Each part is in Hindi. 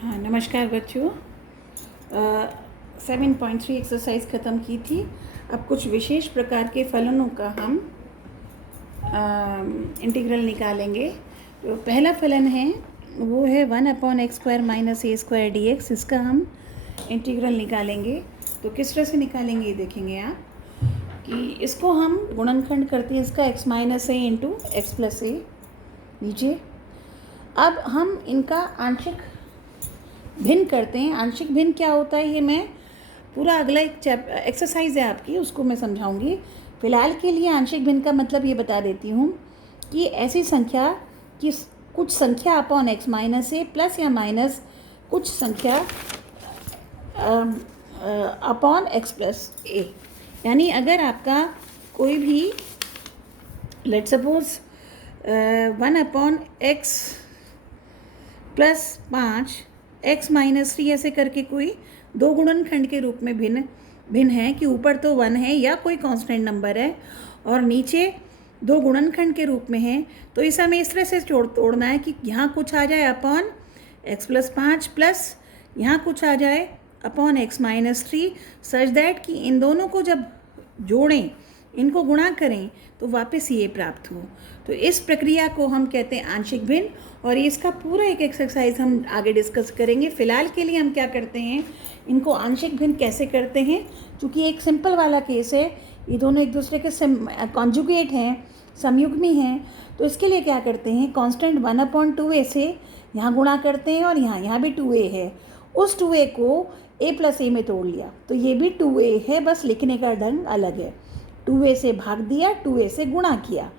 हाँ, नमस्कार बच्चों। 7.3 एक्सरसाइज ख़त्म की थी। अब कुछ विशेष प्रकार के फलनों का हम इंटीग्रल निकालेंगे। तो पहला फलन है वो है 1/x² - a² dx। इसका हम इंटीग्रल निकालेंगे। तो किस तरह से निकालेंगे ये देखेंगे आप कि इसको हम गुणनखंड करते हैं इसका x - a into x + a नीचे। अब हम इनका आंशिक भिन्न करते हैं। आंशिक भिन्न क्या होता है ये मैं पूरा अगला एक एक्सरसाइज है आपकी, उसको मैं समझाऊंगी। फ़िलहाल के लिए आंशिक भिन्न का मतलब ये बता देती हूँ कि ऐसी संख्या कि कुछ संख्या अपॉन x - a प्लस या माइनस कुछ संख्या अपॉन x + a। यानी अगर आपका कोई भी लेट सपोज 1/x + 5 x - 3 ऐसे करके कोई दो गुणनखंड के रूप में भिन्न है कि ऊपर तो 1 है या कोई कांस्टेंट नंबर है और नीचे दो गुणनखंड के रूप में है, तो इसे हमें इस तरह से तोड़ना है कि यहाँ कुछ आ जाए अपॉन x + 5 प्लस यहाँ कुछ आ जाए अपॉन x - 3 सच दैट कि इन दोनों को जब जोड़ें, इनको गुणा करें तो वापस ये प्राप्त हो। तो इस प्रक्रिया को हम कहते हैं आंशिक भिन्न, और इसका पूरा एक एक्सरसाइज हम आगे डिस्कस करेंगे। फ़िलहाल के लिए हम क्या करते हैं, इनको आंशिक भिन्न कैसे करते हैं। क्योंकि एक सिंपल वाला केस है, ये दोनों एक दूसरे के कॉन्जुगेट हैं, समयुग्मी हैं, तो इसके लिए क्या करते हैं, कांस्टेंट 1/2a से यहाँ गुणा करते हैं और यहाँ भी 2a है। उस 2a को a + a में तोड़ लिया तो ये भी 2a है, बस लिखने का ढंग अलग है। 2a से भाग दिया, 2a से गुणा किया,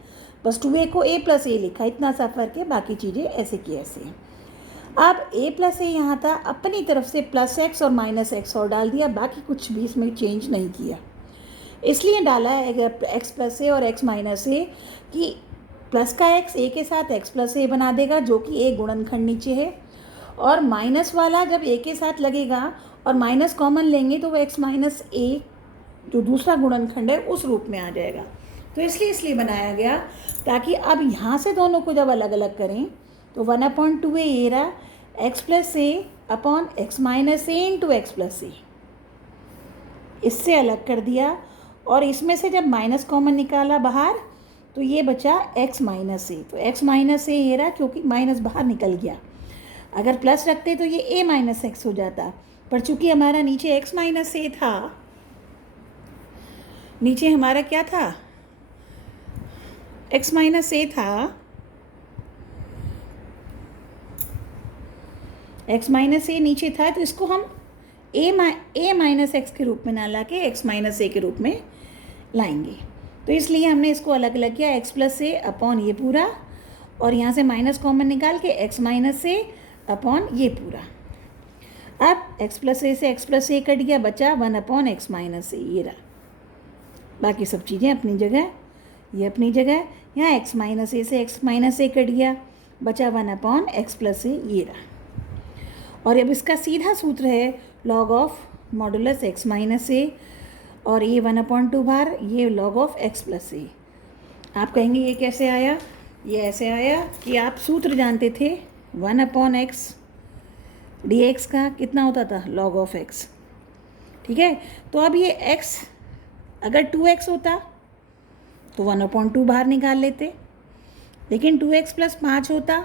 बस 2a को a + a लिखा, इतना सा फर्क है, बाकी चीज़ें ऐसे की ऐसे। अब a + a यहाँ था, अपनी तरफ से +x और -x और डाल दिया, बाकी कुछ भी इसमें चेंज नहीं किया। इसलिए डाला है x + a और x - a कि प्लस का x a के साथ x + a बना देगा, जो कि a गुणनखंड नीचे है, और माइनस वाला जब a के साथ लगेगा और माइनस कॉमन लेंगे तो वो x - a जो दूसरा गुणनखंड है उस रूप में आ जाएगा। तो इसलिए बनाया गया ताकि अब यहाँ से दोनों को जब अलग अलग करें तो 1/2a ये रहा, x + a upon x - a into x + a, इससे अलग कर दिया। और इसमें से जब माइनस कॉमन निकाला बाहर तो ये बचा x - a। तो x - a ये रहा, क्योंकि माइनस बाहर निकल गया। अगर प्लस रखते तो ये a - x हो जाता, पर चूंकि हमारा नीचे x - a था, नीचे हमारा क्या था, x - a था, x - a नीचे था, तो इसको हम a - x के रूप में ना ला के x - a के रूप में लाएंगे। तो इसलिए हमने इसको अलग अलग किया, x + a अपॉन ये पूरा, और यहाँ से माइनस कॉमन निकाल के x - a अपॉन ये पूरा। अब x + a से x + a कट गया, बचा 1/x - a, ये रहा। बाकी सब चीज़ें अपनी जगह, ये अपनी जगह। यहाँ x - a से x - a कट गया, बचा 1/x + a, ये रहा। और अब इसका सीधा सूत्र है log of modulus x - a, और ये 1/2 बार ये log ऑफ x + a। आप कहेंगे ये कैसे आया, ये ऐसे आया कि आप सूत्र जानते थे 1/x dx का कितना होता था, log ऑफ x। ठीक है, तो अब ये x अगर 2x होता तो 1/2 बाहर निकाल लेते, लेकिन 2x + 5 होता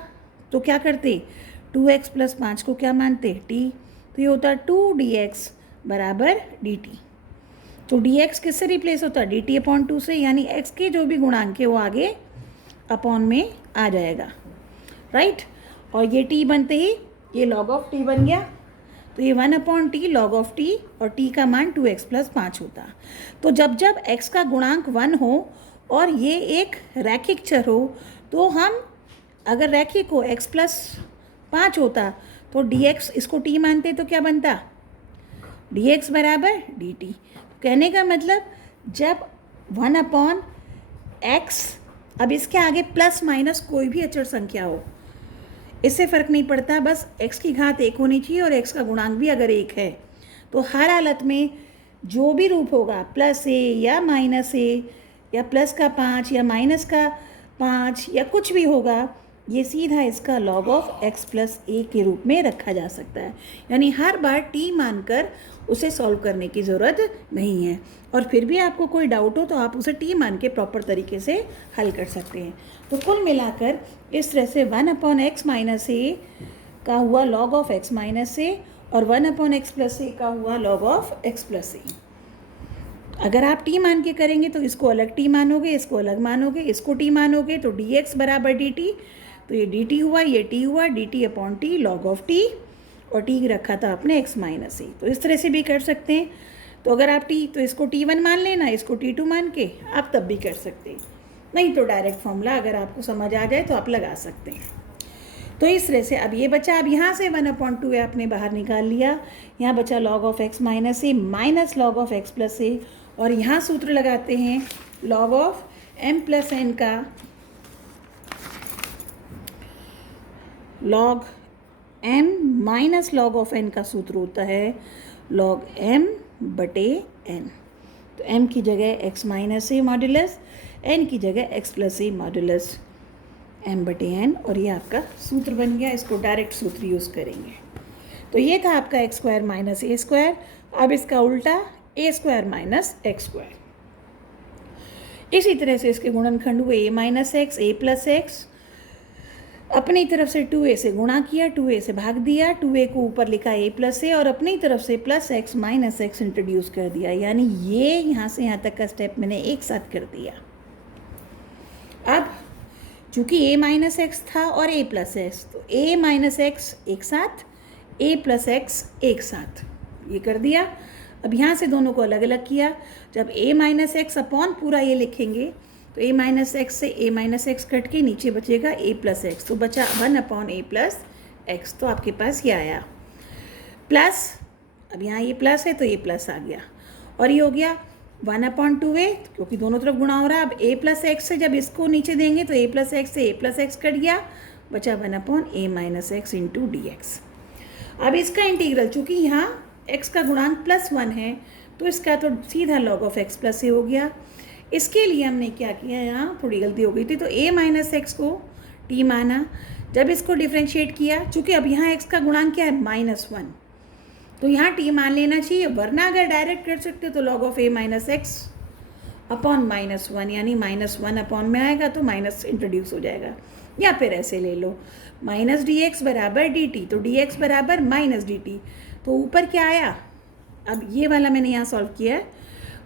तो क्या करते, 2x + 5 को क्या मानते, t, तो ये होता 2dx बराबर dt। तो dx किससे रिप्लेस होता, dt/2 से, यानी x के जो भी गुणांक है वो आगे अपॉन में आ जाएगा, राइट। और ये t बनते ही ये log ऑफ t बन गया, तो ये 1/t log ऑफ t, और t का मान 2x + 5 होता। तो जब जब x का गुणांक 1 हो और ये एक रैखिक चर हो, तो हम अगर रैखिक हो x + 5 होता तो dx, इसको t मानते तो क्या बनता, dx बराबर dt। कहने का मतलब जब 1/x, अब इसके आगे प्लस माइनस कोई भी अचर संख्या हो, इससे फ़र्क नहीं पड़ता, बस x की घात 1 होनी चाहिए और x का गुणांक भी अगर 1 है, तो हर हालत में जो भी रूप होगा +a या -a या +5 या -5 या कुछ भी होगा, ये सीधा इसका log ऑफ x प्लस ए के रूप में रखा जा सकता है, यानी हर बार t मानकर उसे सॉल्व करने की ज़रूरत नहीं है। और फिर भी आपको कोई डाउट हो तो आप उसे t मान के प्रॉपर तरीके से हल कर सकते हैं। तो कुल मिलाकर इस तरह से 1/x माइनस ए का हुआ log ऑफ x माइनस ए और 1/x प्लस ए का हुआ log ऑफ x प्लस ए। अगर आप t मान के करेंगे तो इसको अलग t मानोगे, इसको अलग मानोगे, इसको t मानोगे तो dx बराबर dt, तो ये dt हुआ, ये t हुआ, dt upon T log of t, और t रखा था आपने x माइनस ए। तो इस तरह से भी कर सकते हैं। तो अगर आप t तो इसको t1 मान लेना, इसको t2 मान के आप तब भी कर सकते हैं, नहीं तो डायरेक्ट फॉर्मूला अगर आपको समझ आ जाए तो आप लगा सकते हैं। तो इस तरह से अब ये बचा, अब यहाँ से 1/2 आपने बाहर निकाल लिया, यहाँ बचा log of x minus a minus log of x plus a, और यहाँ सूत्र लगाते हैं log of m plus n का log m minus log of n का सूत्र होता है log m बटे n। तो m की जगह x माइनस ए मॉड्यूलस, n की जगह x प्लस ए मॉड्यूलस m बटे n, और ये आपका सूत्र बन गया। इसको डायरेक्ट सूत्र यूज़ करेंगे। तो ये था आपका x square minus a square. अब इसका उल्टा ए स्क्वायर माइनस एक्स स्क्वायर। इसी तरह से इसके गुणनखंड हुए a minus x, A plus x, अपनी तरफ से 2a से गुणा किया, 2a से भाग दिया, 2a को ऊपर लिखा a प्लस ए, और अपनी तरफ से plus x minus x introduce कर दिया, यानी ये यहाँ से यहाँ तक का स्टेप मैंने एक साथ कर दिया। अब चूँकि a माइनस एक्स था और a प्लस एक्स, तो a माइनस एक्स एक साथ, a प्लस एक्स एक साथ, ये कर दिया। अब यहाँ से दोनों को अलग अलग किया। जब a माइनस एक्स अपॉन पूरा ये लिखेंगे तो a माइनस एक्स से a माइनस एक्स कट के नीचे बचेगा a प्लस एक्स, तो बचा 1/a प्लस एक्स। तो आपके पास ये आया प्लस, अब यहाँ ये प्लस है तो ये प्लस आ गया, और ये हो गया 1/2a, क्योंकि दोनों तरफ गुणा हो रहा है। अब a प्लस एक्स से जब इसको नीचे देंगे तो a प्लस एक्स से a प्लस एक्स कट गया, बचा 1/a minus x into D x. अब इसका इंटीग्रल, चूँकि यहाँ x का गुणांक +1 है तो इसका तो सीधा log ऑफ x प्लस ए हो गया। इसके लिए हमने क्या किया, यहाँ थोड़ी गलती हो गई थी, तो a माइनस एक्स को t माना। जब इसको डिफ्रेंशिएट किया, चूँकि अब यहाँ x का गुणांक क्या है -1, तो यहाँ t मान लेना चाहिए, वरना अगर डायरेक्ट कर सकते हो तो log of a minus x upon -1, यानी -1 अपॉन में आएगा तो माइनस इंट्रोड्यूस हो जाएगा, या फिर ऐसे ले लो माइनस डी एक्स बराबर डी टी, तो डी एक्स बराबर माइनस डी टी। तो ऊपर क्या आया, अब ये वाला मैंने यहाँ सॉल्व किया है,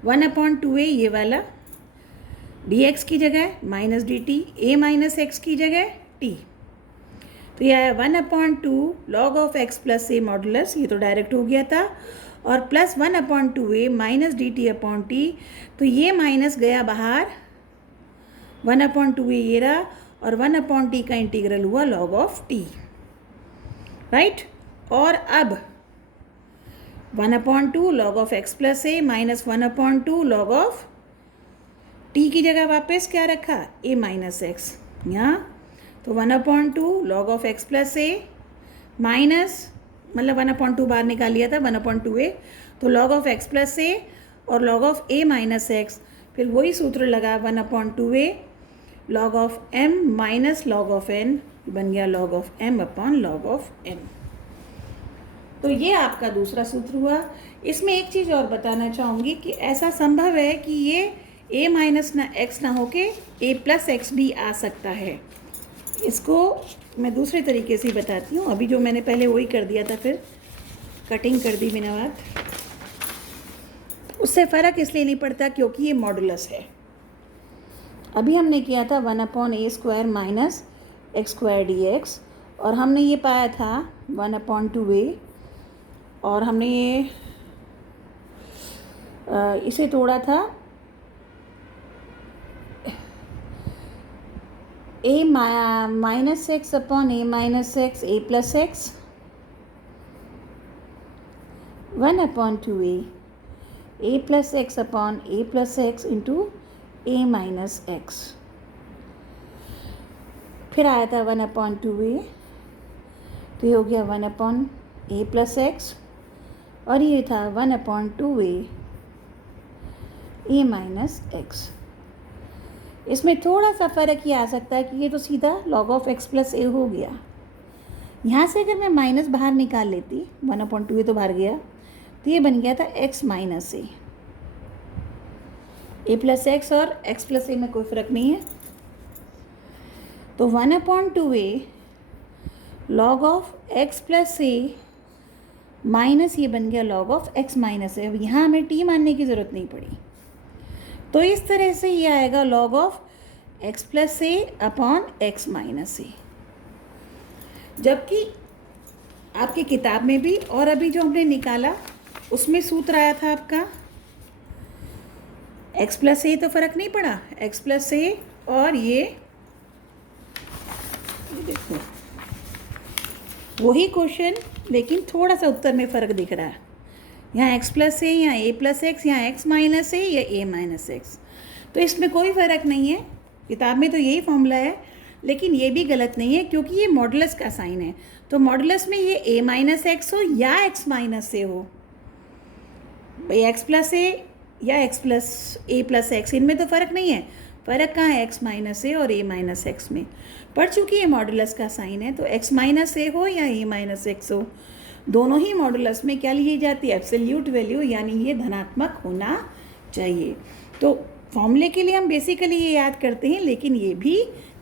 1/2a ये वाला, डी एक्स की जगह माइनस डी टी, ए माइनस एक्स की जगह टी, तो ये आया 1/2 log of x plus A modulus, ये तो डायरेक्ट हो गया था, और plus 1/2a minus D T upon T, तो ये माइनस गया बाहर, 1/2a ये रहा, और 1/t का इंटीग्रल हुआ log ऑफ t, राइट। और अब 1/2 log of x plus A minus 1/2 log of t की जगह वापस क्या रखा, a माइनस एक्स यहाँ, तो 1/2 log of x plus A minus, मतलब 1/2 बाहर निकाल लिया था, 1/2a, तो log of x plus a और log of a minus x, फिर वही सूत्र लगा 1/2a log of m minus log of n, बन गया log of m upon log of n। तो ये आपका दूसरा सूत्र हुआ। इसमें एक चीज़ और बताना चाहूँगी कि ऐसा संभव है कि ये a माइनस ना x ना होके a प्लस एक्स भी आ सकता है। इसको मैं दूसरे तरीके से बताती हूँ, अभी जो मैंने पहले वही कर दिया था, फिर कटिंग कर दी बिना बात, उससे फ़र्क इसलिए नहीं पड़ता क्योंकि ये मॉडुलस है। अभी हमने किया था 1/a square minus x square D x, और हमने ये पाया था 1/2a, और हमने ये इसे तोड़ा था a minus x upon a minus x, a plus x, 1/2a, a plus x upon a plus x into a minus x, फिर आया था 1/2a, तो ये हो गया 1/a प्लस एक्स, और ये था 1/2a a माइनस एक्स। इसमें थोड़ा सा फ़र्क ये आ सकता है कि ये तो सीधा log ऑफ x प्लस ए हो गया। यहाँ से अगर मैं माइनस बाहर निकाल लेती, 1/2 ये तो बाहर गया, तो ये बन गया था x माइनस ए प्लस एक्स और x प्लस ए में कोई फ़र्क नहीं है, तो 1/2 log of x plus A minus ये बन गया log ऑफ x माइनस ए। अब यहाँ हमें t मानने की ज़रूरत नहीं पड़ी, तो इस तरह से ये आएगा log of x plus a upon x minus a. जबकि आपकी किताब में भी और अभी जो हमने निकाला उसमें सूत्र आया था आपका x प्लस ए, तो फ़र्क नहीं पड़ा, x प्लस ए और ये देखो वही क्वेश्चन, लेकिन थोड़ा सा उत्तर में फ़र्क दिख रहा है। यहाँ x प्लस ए, यहाँ a प्लस एक्स, यहाँ x माइनस ए, या a माइनस एक्स, तो इसमें कोई फ़र्क नहीं है। किताब में तो यही फॉर्मूला है, लेकिन ये भी गलत नहीं है क्योंकि ये मॉडुलस का साइन है, तो मॉडुलस में ये a माइनस एक्स हो या x माइनस ए हो, भाई x प्लस ए या x प्लस ए प्लस एक्स, इनमें तो फ़र्क नहीं है। फ़र्क कहाँ है x माइनस ए और a माइनस एक्स में। पर चूँकि ये मॉडुलस का साइन है, तो x माइनस ए हो या a माइनस एक्स हो, दोनों ही मॉडुलस में क्या ली जाती है, एब्सोल्यूट वैल्यू, यानी ये धनात्मक होना चाहिए। तो फॉर्मूले के लिए हम बेसिकली ये याद करते हैं, लेकिन ये भी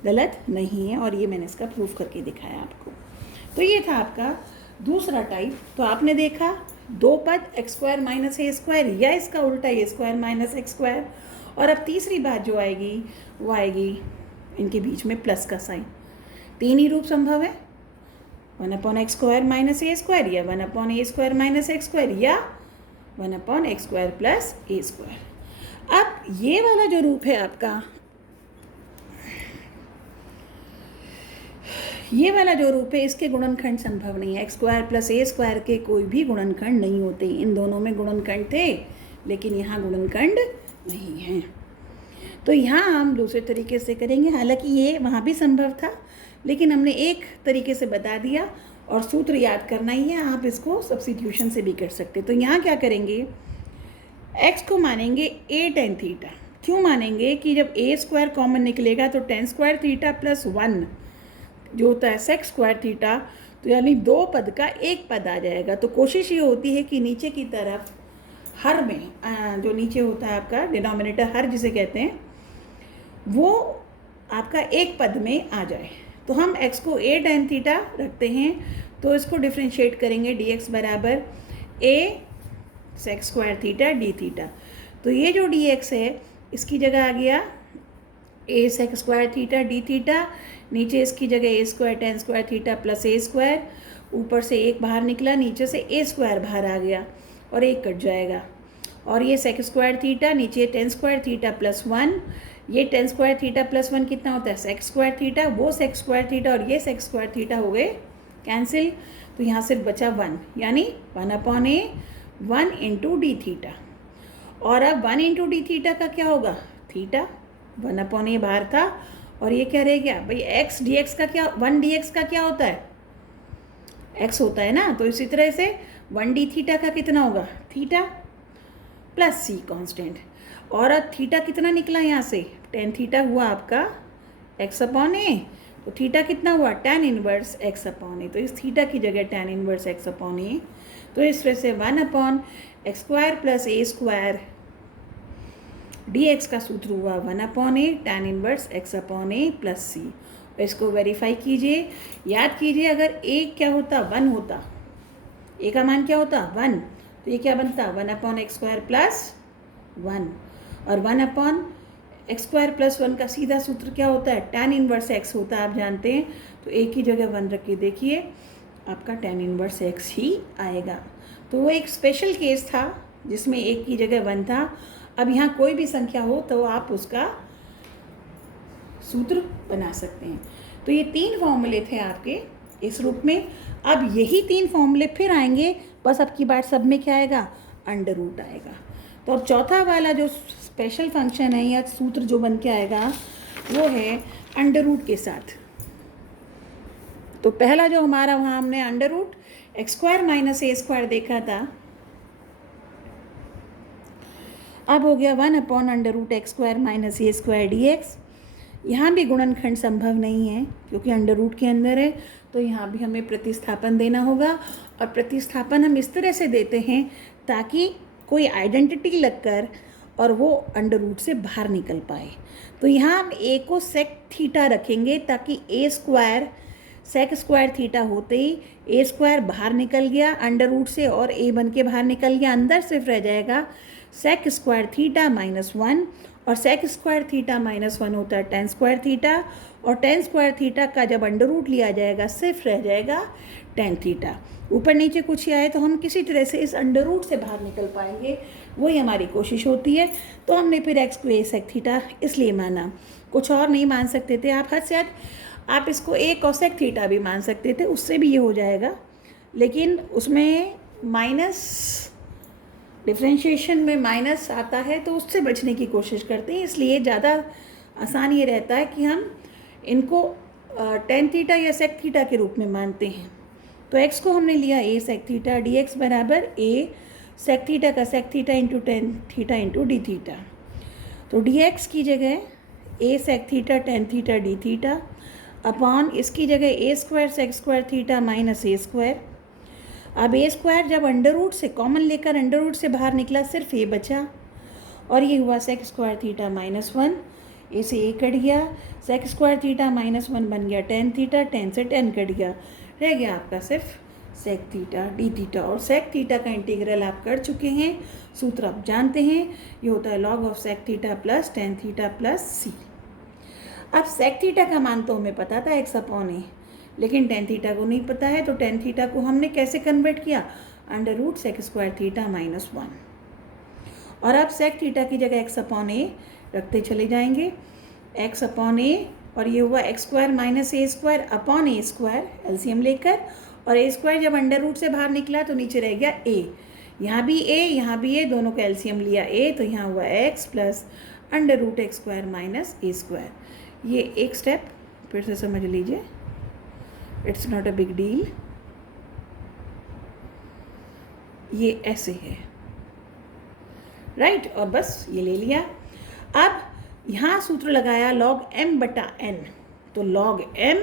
गलत नहीं है, और ये मैंने इसका प्रूफ करके दिखाया आपको। तो ये था आपका दूसरा टाइप। तो आपने देखा दो पद x square minus a square, या इसका उल्टा ए स्क्वायर माइनस एक्स स्क्वायर, और अब तीसरी बात जो आएगी वो आएगी इनके बीच में प्लस का साइन। तीन ही रूप संभव है, 1/x square minus a square, या 1/a square minus x square, या 1/x square plus a square. अब ये वाला जो रूप है आपका, ये वाला जो रूप है, इसके गुणनखंड संभव नहीं है। x square plus a square के कोई भी गुणनखंड नहीं होते। इन दोनों में गुणनखंड थे, लेकिन यहाँ गुणनखंड नहीं है। तो यहाँ हम दूसरे तरीके से करेंगे, हालांकि ये वहाँ भी संभव था, लेकिन हमने एक तरीके से बता दिया, और सूत्र याद करना ही है। आप इसको सब्स्टिट्यूशन से भी कर सकते। तो यहाँ क्या करेंगे, x को मानेंगे a टेन थीटा। क्यों मानेंगे कि जब a स्क्वायर कॉमन निकलेगा तो टेन स्क्वायर थीटा प्लस 1 जो होता है सेक स्क्वायर थीटा, तो यानी दो पद का एक पद आ जाएगा। तो कोशिश ये होती है कि नीचे की तरफ हर में जो नीचे होता है आपका डिनोमिनेटर, हर जिसे कहते हैं, वो आपका एक पद में आ जाए। तो हम x को a टेन थीटा रखते हैं, तो इसको डिफ्रेंशिएट करेंगे dx बराबर a sec square theta d theta. तो ये जो dx है इसकी जगह आ गया a sec square theta d theta, नीचे इसकी जगह a square tan square theta plus a square, ऊपर से एक बाहर निकला, नीचे से a स्क्वायर बाहर आ गया और एक कट जाएगा, और ये सेक स्क्वायर थीटा, नीचे टेन स्क्वायर थीटा प्लस 1, ये टेन स्क्वायर थीटा प्लस 1 कितना होता है, सेक स्क्वायर थीटा, वो सेक स्क्वायर थीटा और ये सेक स्क्वायर थीटा हो गए कैंसिल। तो यहाँ सिर्फ बचा 1, यानी 1/a 1 इंटू डी थीटा। और अब 1 इंटू डी थीटा का क्या होगा, थीटा, 1/a बाहर था, और ये क्या रह गया भाई x dx का क्या, 1 dx का क्या होता है, x होता है ना। तो इसी तरह से 1 डी थीटा का कितना होगा, थीटा प्लस सी कांस्टेंट। और अब थीटा कितना निकला यहाँ से, टेन थीटा हुआ आपका x/a, तो थीटा कितना हुआ, tan इनवर्स x/a। तो इस थीटा की जगह tan इनवर्स x/a, तो इस तरह से 1/x square plus a square dx का सूत्र हुआ 1/a tan inverse x/a plus सी। इसको वेरीफाई कीजिए, याद कीजिए, अगर a क्या होता, 1 होता, a का मान क्या होता 1, तो ये क्या बनता 1/x स्क्वायर प्लस 1, और 1/x स्क्वायर प्लस 1 का सीधा सूत्र क्या होता है, tan इनवर्स x होता है, आप जानते हैं। तो a की जगह 1 रख के देखिए, आपका tan इनवर्स x ही आएगा। तो वो एक स्पेशल केस था जिसमें एक की जगह 1 था। अब यहाँ कोई भी संख्या हो तो आप उसका सूत्र बना सकते हैं। तो ये 3 फॉर्मूले थे आपके इस रूप में। अब यही 3 फॉर्मूले फिर आएंगे, बस अब की बार सब में क्या आएगा, अंडर रूट आएगा। तो अब चौथा वाला जो स्पेशल फंक्शन है या सूत्र जो बन के आएगा वो है अंडर रूट के साथ। तो पहला जो हमारा वहाँ हमने under root x square minus a square देखा था, अब हो गया 1/√x² minus a square dx। यहाँ भी गुणनखंड संभव नहीं है क्योंकि अंडर रूट के अंदर है, तो यहाँ भी हमें प्रतिस्थापन देना होगा। और प्रतिस्थापन हम इस तरह से देते हैं ताकि कोई आइडेंटिटी लगकर और वो अंडर रूट से बाहर निकल पाए। तो यहाँ हम ए को सेक थीटा रखेंगे ताकि ए स्क्वायर सेक स्क्वायर थीटा होते ही ए स्क्वायर बाहर निकल गया अंडर रूट से और ए बन के बाहर निकल गया, अंदर सिर्फ रह जाएगा सेक स्क्वायर थीटा -1, और सेक स्क्वायर थीटा -1 होता है टेन स्क्वायर थीटा, और टेन स्क्वायर थीटा का जब अंडर रूट लिया जाएगा सिर्फ रह जाएगा टेन थीटा। ऊपर नीचे कुछ ही आए तो हम किसी तरह से इस अंडर रूट से बाहर निकल पाएंगे, वही हमारी कोशिश होती है। तो हमने फिर एक्स को ए सेक थीटा इसलिए माना, कुछ और नहीं मान सकते थे आप। हद से हद आप इसको ए कोसेक थीटा भी मान सकते थे, उससे भी ये हो जाएगा, लेकिन उसमें माइनस डिफ्रेंशिएशन में माइनस आता है तो उससे बचने की कोशिश करते हैं, इसलिए ज़्यादा आसान ये रहता है कि हम इनको टेन थीटा या सेक थीटा के रूप में मानते हैं। तो x को हमने लिया a sec theta, d x बराबर ए सेक थीटा का sec theta into tan theta into d theta. तो डी एक्स की जगह a sec theta tan theta d theta upon इसकी जगह a square sec square theta minus a square. अब ए स्क्वायर जब अंडर रूट से कॉमन लेकर अंडर रूट से बाहर निकला सिर्फ ए बचा, और ये हुआ सेक स्क्वायर थीटा -1, ए से ए कट गया, सेक स्क्वायर थीटा -1 बन गया टेन थीटा, टेन से टेन कट गया, रह गया आपका सिर्फ सेक थीटा डी थीटा। और सेक थीटा का इंटीग्रल आप कर चुके हैं, सूत्र आप जानते हैं, ये होता है log of sec theta plus tan theta plus c. अब सेक थीटा का मान तो हमें पता था एक्स अपॉन ए, लेकिन टेन थीटा को नहीं पता है, तो टेन थीटा को हमने कैसे कन्वर्ट किया, under root sec square theta -1। और अब सेक थीटा की जगह एक्स अपॉन ए रखते चले जाएंगे, एक्स अपॉन ए, और ये हुआ x square minus a square upon A square LCM लेकर, और ए स्क्वायर जब अंडर रूट से बाहर निकला तो नीचे रह गया ए, यहाँ भी ए यहाँ भी ए, दोनों का एलसीएम लिया ए, तो यहाँ हुआ x plus under root x square minus a square. ये एक स्टेप फिर से समझ लीजिए, it's not a big deal, ये ऐसे है राइट, और बस ये ले लिया। अब यहाँ सूत्र लगाया log m बटा n, तो log m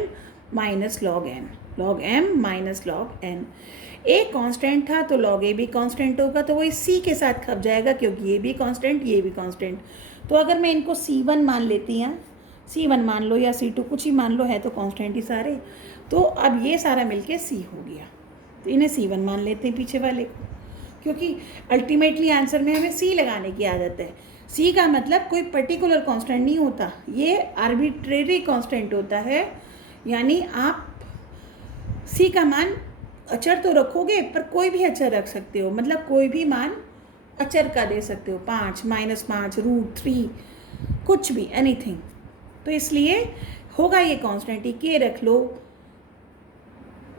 minus log n, log m minus log n। a constant था तो log a भी कांस्टेंट होगा, तो वही c के साथ खप जाएगा क्योंकि ये भी कांस्टेंट ये भी कांस्टेंट। तो अगर मैं इनको c1 मान लेती हूँ, c1 मान लो या c2 कुछ ही मान लो, है तो कांस्टेंट ही सारे, तो अब ये सारा मिलके c हो गया, तो इन्हें c1 मान लेते हैं पीछे वाले को, क्योंकि अल्टीमेटली आंसर में हमें c लगाने की आदत है। c का मतलब कोई पर्टिकुलर कांस्टेंट नहीं होता, ये आर्बिट्रेरी कांस्टेंट होता है, यानी आप c का मान अचर तो रखोगे पर कोई भी अचर रख सकते हो, मतलब कोई भी मान अचर का दे सकते हो, 5 -5 √3 कुछ भी एनीथिंग, तो इसलिए होगा ये कांस्टेंट ही, के रख लो,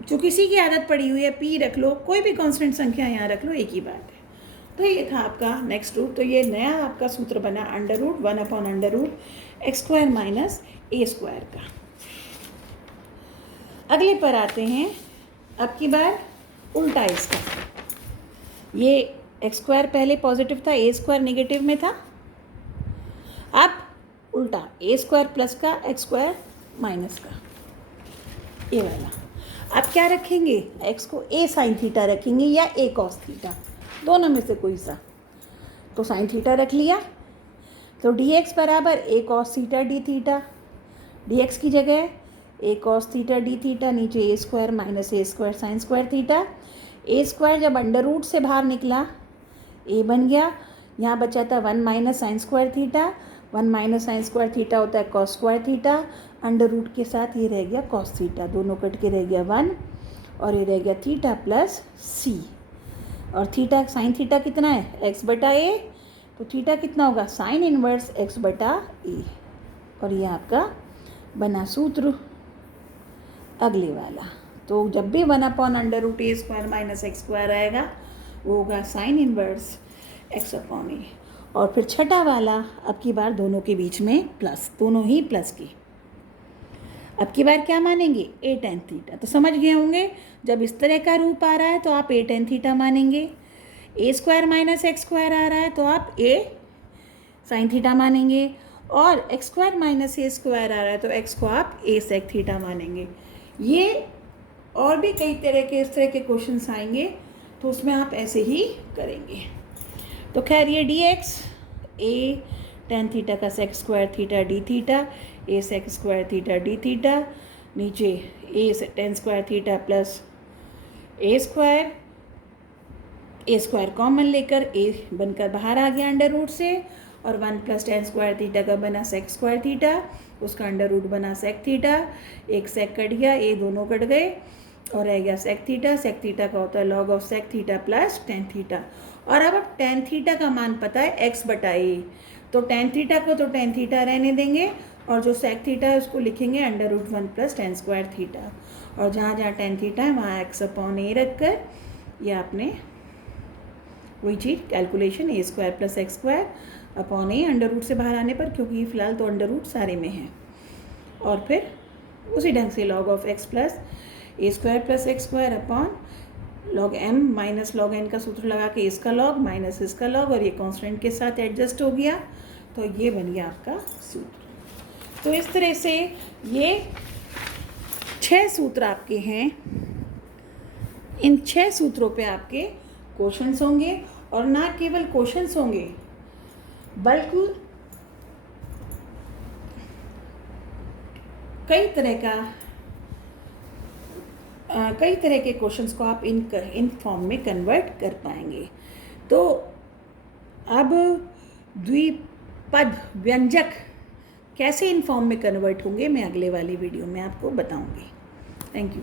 जो किसी की आदत पड़ी हुई है पी रख लो, कोई भी कांस्टेंट संख्या यहाँ रख लो, एक ही बात है। तो ये था आपका नेक्स्ट रूट, तो ये नया आपका सूत्र बना under root 1/√x² minus a² का। अगले पर आते हैं, अब की बार उल्टा इसका, ये x² पहले पॉजिटिव था, a² नेगेटिव में था, अब उल्टा a² प्लस का x² माइनस का, ये वाला। अब क्या रखेंगे, x को a साइन थीटा रखेंगे या a कॉस थीटा, दोनों में से कोई सा, तो साइन थीटा रख लिया, तो dx बराबर a cos theta d theta, dx की जगह a cos theta d theta, नीचे a² minus a² sign square theta, a² जब अंडर रूट से बाहर निकला a बन गया, यहाँ बचा था 1 minus sine square theta, 1 minus sine square theta होता है cos square theta, under root के साथ ये रह गया कॉस थीटा, दोनों कट के रह गया 1, और ये रह गया थीटा प्लस c, और थीटा साइन थीटा कितना है x बटा a, तो थीटा कितना होगा साइन इनवर्स x बटा a, और ये आपका बना सूत्र अगले वाला। तो जब भी 1/√a² माइनस x² आएगा वो होगा sine inverse x upon a, और फिर छठा वाला अब की बार दोनों के बीच में प्लस, दोनों ही प्लस की। अब की बार क्या मानेंगे, a tan थीटा, तो समझ गए होंगे जब इस तरह का रूप आ रहा है तो आप a tan थीटा मानेंगे, a² माइनस x² आ रहा है तो आप a साइन थीटा मानेंगे, और x square minus a square आ रहा है तो एक्स को आप ए सेक थीटा मानेंगे। ये और भी कई तरह के इस तरह के क्वेश्चंस आएंगे तो उसमें आप ऐसे ही करेंगे। तो खैर ये d x a tan theta का sec square theta d theta, a sec square theta d theta, नीचे a tan square theta plus a square common लेकर ए बनकर बाहर आ गया अंडर रूट से, और 1 प्लस टेन स्क्वायर थीटा का बना सेक स्क्वायर थीटा, उसका अंडर रूट बना सेक थीटा, एक सेक कट गया, ए दोनों कट गए और रह गया सेक थीटा का होता है log of sec theta plus tan theta. और अब टेन थीटा का मान पता है एक्स बटा ए, तो टेन थीटा को तो टेन थीटा रहने देंगे और जो सेक थीटा है उसको लिखेंगे under root 1 plus tan square theta, और जहाँ जहाँ टेन थीटा है वहाँ एक्स अपॉन ए रख कर ये आपने वही चीज़ calculation a square plus x square upon a under root से बाहर आने पर, क्योंकि फ़िलहाल तो अंडर रूट सारे में है, और फिर उसी ढंग से log of x plus a square plus x square upon log m minus log n का सूत्र लगा के इसका लॉग माइनस इसका लॉग, और ये कांस्टेंट के साथ एडजस्ट हो गया तो ये बन गया आपका सूत्र। तो इस तरह से ये 6 सूत्र आपके हैं। इन 6 सूत्रों पे आपके क्वेश्चंस होंगे, और ना केवल क्वेश्चंस होंगे बल्कि कई तरह के क्वेश्चंस को आप इन फॉर्म में कन्वर्ट कर पाएंगे। तो अब द्विपद व्यंजक कैसे इन फॉर्म में कन्वर्ट होंगे मैं अगले वाली वीडियो में आपको बताऊंगी। Thank you.